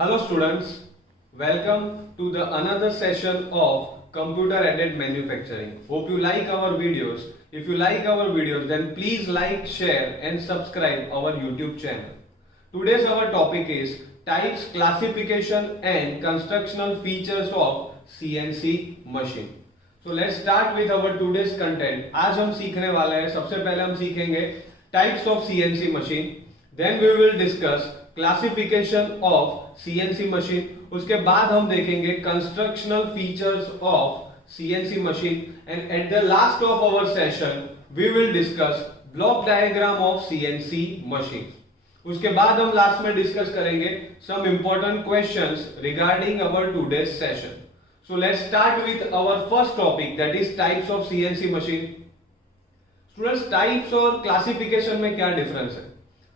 Hello students, welcome to the another session of computer aided manufacturing. Hope you like our videos. If you like our videos, then please like, share and subscribe our YouTube channel. Today's our topic is types, classification and constructional features of CNC machine. So let's start with our today's content. आज हम सीखने वाले हैं, सबसे पहले हम सीखेंगे types of CNC machine. Then we will discuss classification of CNC machine. उसके बाद हम देखेंगे constructional features of CNC machine. And at the last of our session, we will discuss block diagram of CNC machine. उसके बाद हम last में discuss करेंगे some important questions regarding our today's session. So let's start with our first topic, that is types of CNC machine. Students, types और classification में क्या difference है?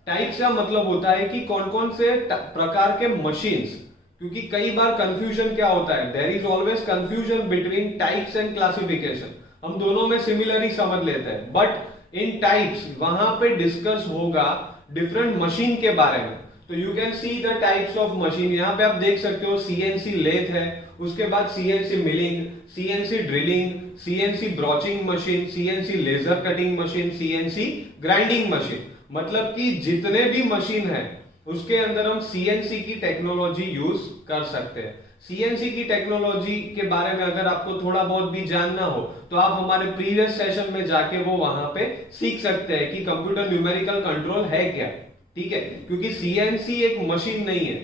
Types का मतलब होता है कि कौन कौन से प्रकार के मशीन्स, क्योंकि कई बार कंफ्यूजन क्या होता है, there is always confusion between types and classification. हम दोनों में सिमिलर ही समझ लेते हैं, बट इन टाइप्स वहां पे डिस्कस होगा डिफरेंट मशीन के बारे में. तो you can see the types of machine. यहाँ पे आप देख सकते हो सीएनसी लेथ है, उसके बाद CNC milling, CNC drilling, CNC broaching machine, CNC laser cutting machine, CNC grinding machine. मतलब कि जितने भी मशीन है उसके अंदर हम सीएनसी की टेक्नोलॉजी यूज कर सकते हैं. सीएनसी की टेक्नोलॉजी के बारे में अगर आपको थोड़ा बहुत भी जानना हो तो आप हमारे प्रीवियस सेशन में जाके वो वहां पे सीख सकते हैं कि कंप्यूटर न्यूमेरिकल कंट्रोल है क्या. ठीक है, क्योंकि सीएनसी एक मशीन नहीं है.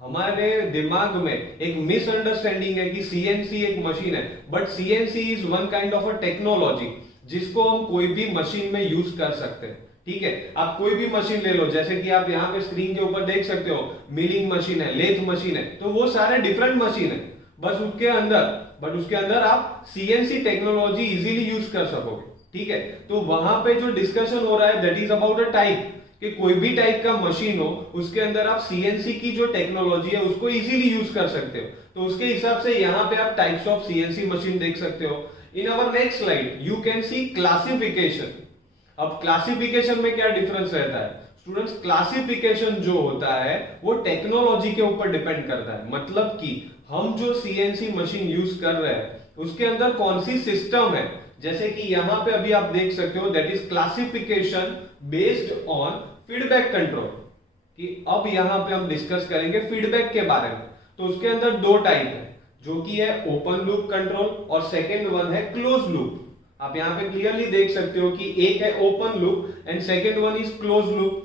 हमारे दिमाग में एक मिसअंडरस्टैंडिंग है कि सीएनसी एक मशीन है, but CNC is one kind of a technology जिसको हम कोई भी मशीन में यूज कर सकते हैं. ठीक है, आप कोई भी मशीन ले लो, जैसे कि आप यहाँ पे स्क्रीन के ऊपर देख सकते हो, मिलिंग मशीन है, लेथ मशीन है, तो वो सारे डिफरेंट मशीन है. बस उसके अंदर आप सीएनसी टेक्नोलॉजी इजीली यूज कर सकोगे. ठीक है, तो वहां पे जो डिस्कशन हो रहा है that is about a type, कि कोई भी टाइप का मशीन हो उसके अंदर आप सीएनसी की जो टेक्नोलॉजी है उसको इजीली यूज कर सकते हो. तो उसके हिसाब से यहाँ पे आप टाइप्स ऑफ सीएनसी मशीन देख सकते हो. In our next slide you can see classification. अब क्लासिफिकेशन में क्या डिफरेंस रहता है स्टूडेंट्स? क्लासिफिकेशन जो होता है वो टेक्नोलॉजी के ऊपर डिपेंड करता है. मतलब कि हम जो सीएनसी मशीन यूज कर रहे हैं उसके अंदर कौन सी सिस्टम है. जैसे कि यहां पे अभी आप देख सकते हो that is classification based on feedback control. कि अब यहां पे हम डिस्कस करेंगे फीडबैक के बारे में. तो उसके अंदर दो टाइप है, जो कि है ओपन लूप कंट्रोल और सेकेंड वन है क्लोज लूप. आप यहां पे क्लियरली देख सकते हो कि एक है open loop and second one is close loop.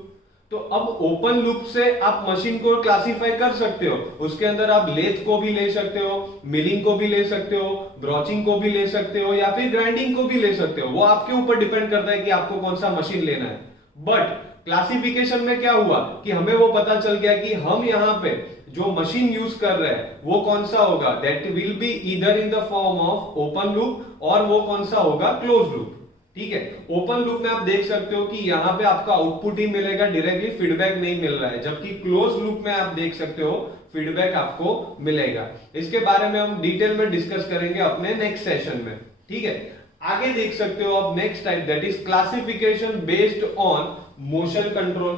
तो अब ओपन लूप से आप मशीन को क्लासिफाई कर सकते हो. उसके अंदर आप लेथ को भी ले सकते हो, मिलिंग को भी ले सकते हो, ब्रॉचिंग को भी ले सकते हो या फिर ग्राइंडिंग को भी ले सकते हो. वो आपके ऊपर डिपेंड करता है कि आपको कौन सा मशीन लेना है. बट क्लासिफिकेशन में क्या हुआ कि हमें वो पता चल गया कि हम यहाँ पे जो मशीन यूज कर रहे हैं वो कौन सा होगा, that will be either in the form of open loop और वो कौन सा होगा क्लोज लूप. ठीक है, ओपन लूप में आप देख सकते हो कि यहाँ पे आपका आउटपुट ही मिलेगा, डायरेक्टली फीडबैक नहीं मिल रहा है. जबकि क्लोज लूप में आप देख सकते हो फीडबैक आपको मिलेगा. इसके बारे में हम डिटेल में डिस्कस करेंगे अपने नेक्स्ट सेशन में. ठीक है, आगे देख सकते हो आप next type that is classification based on motion control.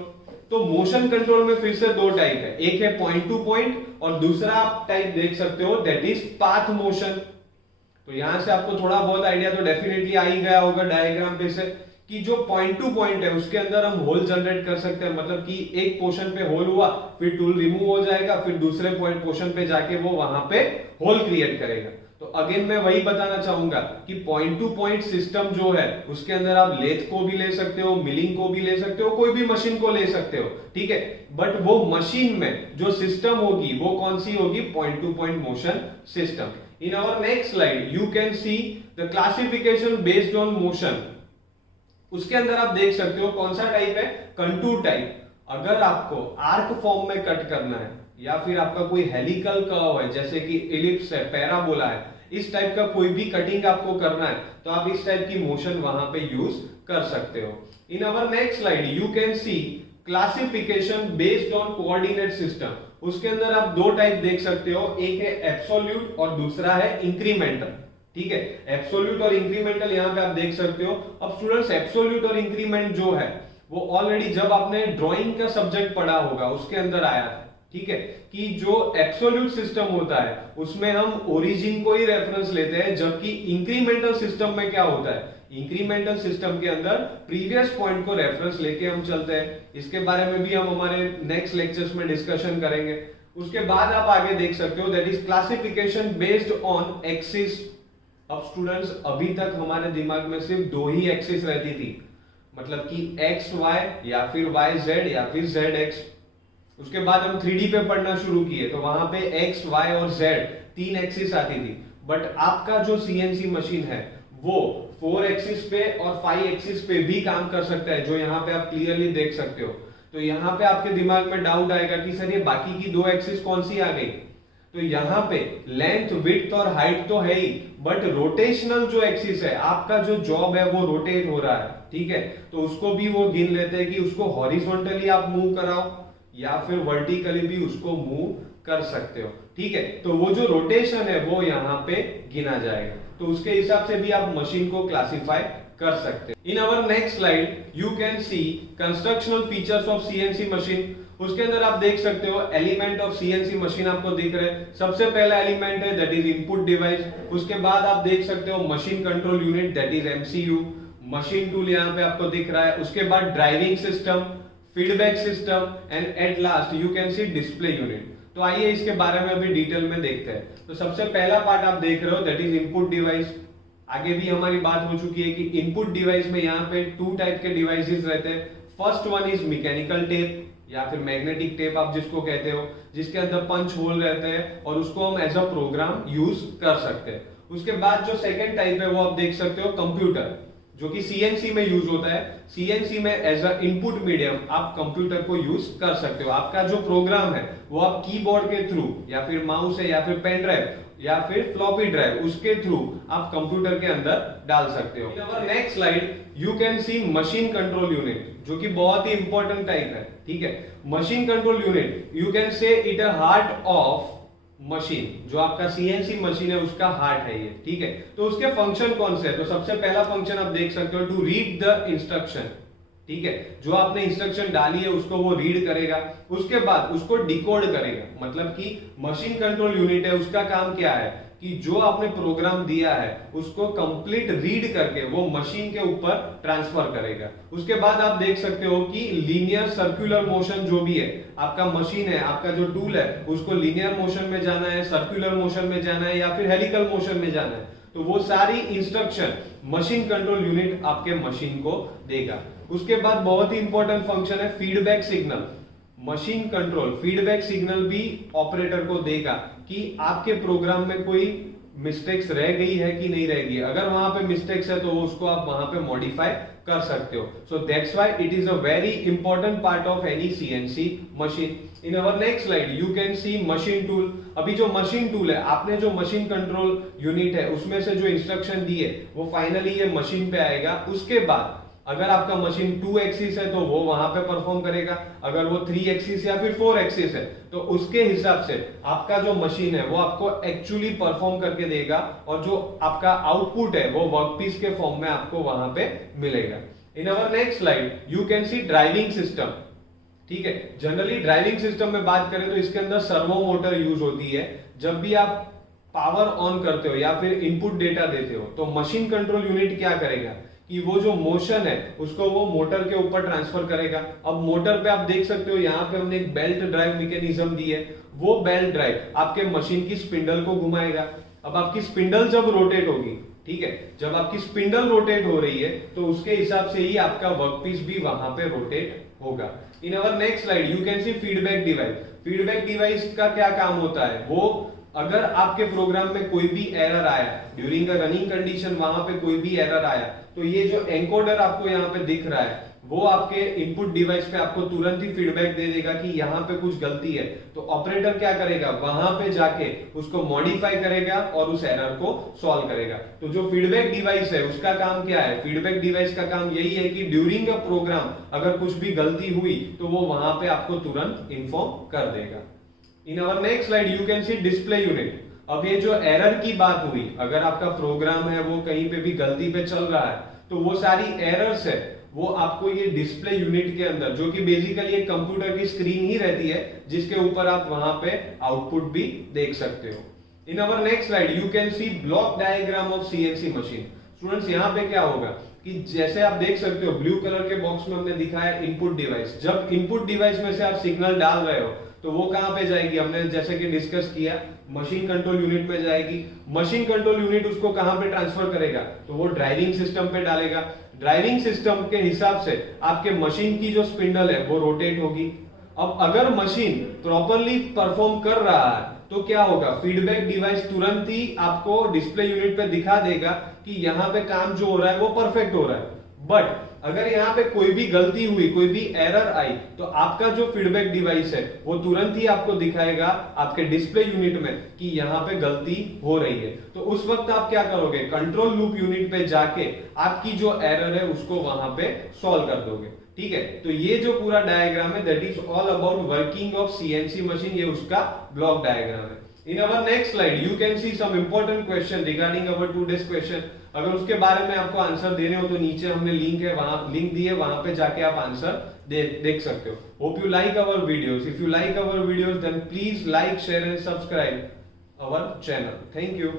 तो मोशन कंट्रोल में फिर से दो टाइप है, एक है पॉइंट टू पॉइंट और दूसरा आप टाइप देख सकते हो दैट इज पाथ मोशन. तो यहां से आपको थोड़ा बहुत आइडिया तो डेफिनेटली आ ही गया होगा डायग्राम पे से कि जो पॉइंट टू पॉइंट है उसके अंदर हम होल जनरेट कर सकते हैं. मतलब कि एक पोर्शन पे होल हुआ, फिर टूल रिमूव हो जाएगा, फिर दूसरे पोर्शन पे जाके वो वहां पे होल क्रिएट करेगा. तो अगेन मैं वही बताना चाहूंगा कि पॉइंट टू पॉइंट सिस्टम जो है उसके अंदर आप लेथ को भी ले सकते हो, मिलिंग को भी ले सकते हो, कोई भी मशीन को ले सकते हो. ठीक है, बट वो मशीन में जो सिस्टम होगी वो कौन सी होगी? Point to point motion system. In our next slide you can see the classification based on motion. उसके अंदर आप देख सकते हो कौन सा टाइप है? Contour type. अगर आपको आर्क फॉर्म में कट करना है या फिर आपका कोई हेलिकल कर्व है जैसे कि इलिप्स है, पैराबोला है, इस टाइप का कोई भी कटिंग आपको करना है तो आप इस टाइप की मोशन वहां पे यूज कर सकते हो. In our next slide you can see classification based on coordinate system. उसके अंदर आप दो टाइप देख सकते हो, एक है एब्सोल्यूट और दूसरा है इंक्रीमेंटल. ठीक है, एब्सोल्यूट और इंक्रीमेंटल यहाँ पे आप देख सकते हो. अब स्टूडेंट्स एब्सोल्यूट और इंक्रीमेंट जो है वो ऑलरेडी जब आपने ड्राइंग का सब्जेक्ट पढ़ा होगा उसके अंदर आया था. ठीक है, कि जो एब्सोल्यूट सिस्टम होता है उसमें हम ओरिजिन को ही रेफरेंस लेते हैं, जबकि इंक्रीमेंटल सिस्टम में क्या होता है, इंक्रीमेंटल सिस्टम के अंदर प्रीवियस पॉइंट को रेफरेंस लेके हम चलते हैं। इसके बारे में भी हम हमारे नेक्स्ट लेक्चर्स में डिस्कशन करेंगे। उसके बाद आप आगे देख सकते हो that is classification based on axis. अब स्टूडेंट्स, अभी तक हमारे दिमाग में सिर्फ दो ही एक्सिस रहती थी, मतलब कि एक्स वाई या फिर वाई जेड या फिर जेड एक्स। उसके बाद हम 3D पे पढ़ना शुरू किए तो वहां पे एक्स वाई और जेड तीन एक्सिस आती थी। बट आपका जो सीएनसी मशीन है वो 4 एक्सिस पे और 5 एक्सिस पे भी काम कर सकता है, जो यहाँ पे आप क्लियरली देख सकते हो। तो यहाँ पे आपके दिमाग में डाउट आएगा कि सर ये बाकी की दो एक्सिस कौन सी आ गई। तो यहाँ पे लेंथ, विड्थ और हाइट तो है ही, बट रोटेशनल जो एक्सिस है, आपका जो जॉब है वो रोटेट हो रहा है, ठीक है, तो उसको भी वो गिन लेते हैं कि उसको हॉरिजॉन्टली आप मूव कराओ या फिर वर्टिकली भी उसको मूव कर सकते हो, ठीक है। तो वो जो रोटेशन है वो यहाँ पे गिना जाएगा, तो उसके हिसाब से भी आप मशीन को क्लासिफाई कर सकते हैं। In our next slide you can see constructional features of CNC machine. उसके अंदर आप देख सकते हो एलिमेंट ऑफ सीएनसी मशीन आपको दिख रहे हैं। सबसे पहला एलिमेंट है दैट इज इनपुट डिवाइस। उसके बाद आप देख सकते हो machine control unit that is MCU. Machine tool यहाँ पे आपको दिख रहा है। उसके बाद driving system, feedback system and at last you can see display unit. तो आइए इसके बारे में अभी डिटेल में देखते हैं। तो सबसे पहला पार्ट आप देख रहे हो दैट इज इनपुट डिवाइस। आगे भी हमारी बात हो चुकी है कि इनपुट डिवाइस में यहाँ पे 2 टाइप के डिवाइसेस रहते हैं। First one is mechanical tape या फिर मैग्नेटिक टेप आप जिसको कहते हो, जिसके अंदर पंच होल रहते हैं और उसको हम एज अ प्रोग्राम यूज कर सकते हैं। उसके बाद जो सेकंड टाइप है वो आप देख सकते हो कंप्यूटर, जो कि सीएनसी में यूज होता है। सीएनसी में एज अ इनपुट मीडियम आप कंप्यूटर को यूज कर सकते हो। आपका जो प्रोग्राम है वो आप कीबोर्ड के थ्रू या फिर माउस है या फिर पेन ड्राइव या फिर फ्लॉपी ड्राइव उसके थ्रू आप कंप्यूटर के अंदर डाल सकते हो। Next slide you can C machine control unit, जो कि बहुत ही इंपॉर्टेंट टाइप है, ठीक है। Machine control unit you can say it a heart of machine, जो आपका सीएनसी मशीन है उसका हार्ट है ये, ठीक है। तो उसके फंक्शन कौन से है, तो सबसे पहला फंक्शन आप देख सकते हो टू रीड द इंस्ट्रक्शन, ठीक है। जो आपने इंस्ट्रक्शन डाली है उसको वो रीड करेगा, उसके बाद उसको डिकोड करेगा। मतलब कि मशीन कंट्रोल यूनिट है, उसका काम क्या है कि जो आपने प्रोग्राम दिया है उसको कंप्लीट रीड करके वो मशीन के ऊपर ट्रांसफर करेगा। उसके बाद आप देख सकते हो कि लीनियर सर्कुलर मोशन जो भी है, आपका मशीन है, आपका जो टूल है उसको लीनियर मोशन में जाना है, सर्कुलर मोशन में जाना है या फिर हेलिकल मोशन में जाना है, तो वो सारी इंस्ट्रक्शन मशीन कंट्रोल यूनिट आपके मशीन को देगा। उसके बाद बहुत ही इंपॉर्टेंट फंक्शन है feedback signal. Machine control feedback signal भी ऑपरेटर को देगा कि आपके प्रोग्राम में कोई मिस्टेक्स रह गई है कि नहीं रह गई। अगर वहां पे मिस्टेक्स है तो उसको आप वहां पे मॉडिफाई कर सकते हो। So that's why it is a very important part of any CNC machine. In our next slide you can C machine tool. अभी जो मशीन टूल है, आपने जो मशीन कंट्रोल यूनिट है उसमें से जो इंस्ट्रक्शन दी है वो फाइनली ये मशीन पे आएगा। उसके बाद अगर आपका मशीन 2 एक्सिस है तो वो वहां पे परफॉर्म करेगा, अगर वो 3 एक्सिस या फिर 4 एक्सिस है तो उसके हिसाब से आपका जो मशीन है वो आपको एक्चुअली परफॉर्म करके देगा और जो आपका आउटपुट है वो वर्कपीस के फॉर्म में आपको वहां पे मिलेगा। In our next slide you can see driving system, ठीक है। जनरली ड्राइविंग सिस्टम में बात करें तो इसके अंदर सर्वो मोटर यूज होती है। जब भी आप पावर ऑन करते हो या फिर इनपुट डेटा देते हो तो मशीन कंट्रोल यूनिट क्या करेगा कि वो जो मोशन है उसको वो मोटर के ऊपर ट्रांसफर करेगा। अब मोटर पे आप देख सकते हो यहाँ पे हमने एक बेल्ट ड्राइव मैकेनिज्म दी है। वो बेल्ट ड्राइव आपके मशीन की स्पिंडल को घुमाएगा। अब आपकी स्पिंडल जब रोटेट होगी, ठीक है, जब आपकी स्पिंडल रोटेट हो रही है तो उसके हिसाब से ही आपका वर्कपीस भी वहां पे रोटेट होगा। In our next slide you can see feedback device. Feedback device का क्या काम होता है, वो अगर आपके प्रोग्राम में कोई भी एरर आया ड्यूरिंग अ रनिंग कंडीशन, वहां पे कोई भी एरर आया तो ये जो एनकोडर आपको यहाँ पे दिख रहा है वो आपके इनपुट डिवाइस पे आपको तुरंत ही फीडबैक दे देगा कि यहाँ पे कुछ गलती है। तो ऑपरेटर क्या करेगा, वहां पे जाके उसको मॉडिफाई करेगा और उस एरर को सॉल्व करेगा। तो जो फीडबैक डिवाइस है उसका काम क्या है, फीडबैक डिवाइस का काम यही है कि ड्यूरिंग अ प्रोग्राम अगर कुछ भी गलती हुई तो वो वहां पे आपको तुरंत इन्फॉर्म कर देगा। In our next slide you can see display unit. अब ये जो एरर की बात हुई, अगर आपका प्रोग्राम है वो कहीं पे भी गलती पे चल रहा है तो वो सारी एरर्स है वो आपको ये डिस्प्ले यूनिट के अंदर, जो कि बेसिकली एक कंप्यूटर की स्क्रीन ही रहती है जिसके ऊपर आप वहां पे आउटपुट भी देख सकते हो। In our next slide you can see block diagram of CNC machine. Students यहाँ पे क्या होगा कि जैसे आप देख सकते हो ब्लू कलर के बॉक्स में हमने दिखाया इनपुट डिवाइस। जब इनपुट डिवाइस में से आप सिग्नल डाल रहे हो तो वो कहां पे जाएगी, हमने जैसे कि डिस्कस किया मशीन कंट्रोल यूनिट में जाएगी। मशीन कंट्रोल यूनिट उसको कहां पे ट्रांसफर करेगा, तो वो ड्राइविंग सिस्टम पे डालेगा। ड्राइविंग सिस्टम के हिसाब से आपके मशीन की जो स्पिंडल है वो रोटेट होगी। अब अगर मशीन प्रॉपरली परफॉर्म कर रहा है तो क्या होगा, फीडबैक डिवाइस तुरंत ही आपको डिस्प्ले यूनिट पे दिखा देगा कि यहाँ पे काम जो हो रहा है वो परफेक्ट हो रहा है। बट अगर यहाँ पे कोई भी गलती हुई, कोई भी एरर आई, तो आपका जो फीडबैक डिवाइस है वो तुरंत ही आपको दिखाएगा आपके डिस्प्ले यूनिट में कि यहाँ पे गलती हो रही है। तो उस वक्त आप क्या करोगे, कंट्रोल लूप यूनिट पे जाके आपकी जो एरर है उसको वहां पे सॉल्व कर दोगे। ठीक है, तो ये जो पूरा डायग्राम है that is all about working of CNC machine, ये उसका ब्लॉक डायग्राम है। In our next slide, you can see some important question regarding our today's question. अगर उसके बारे में आपको आंसर देने हो तो नीचे हमने लिंक दी है, वहां पे जाके आप आंसर देख सकते हो। Hope you like our videos. If you like our videos, then please like, share and subscribe our channel. Thank you.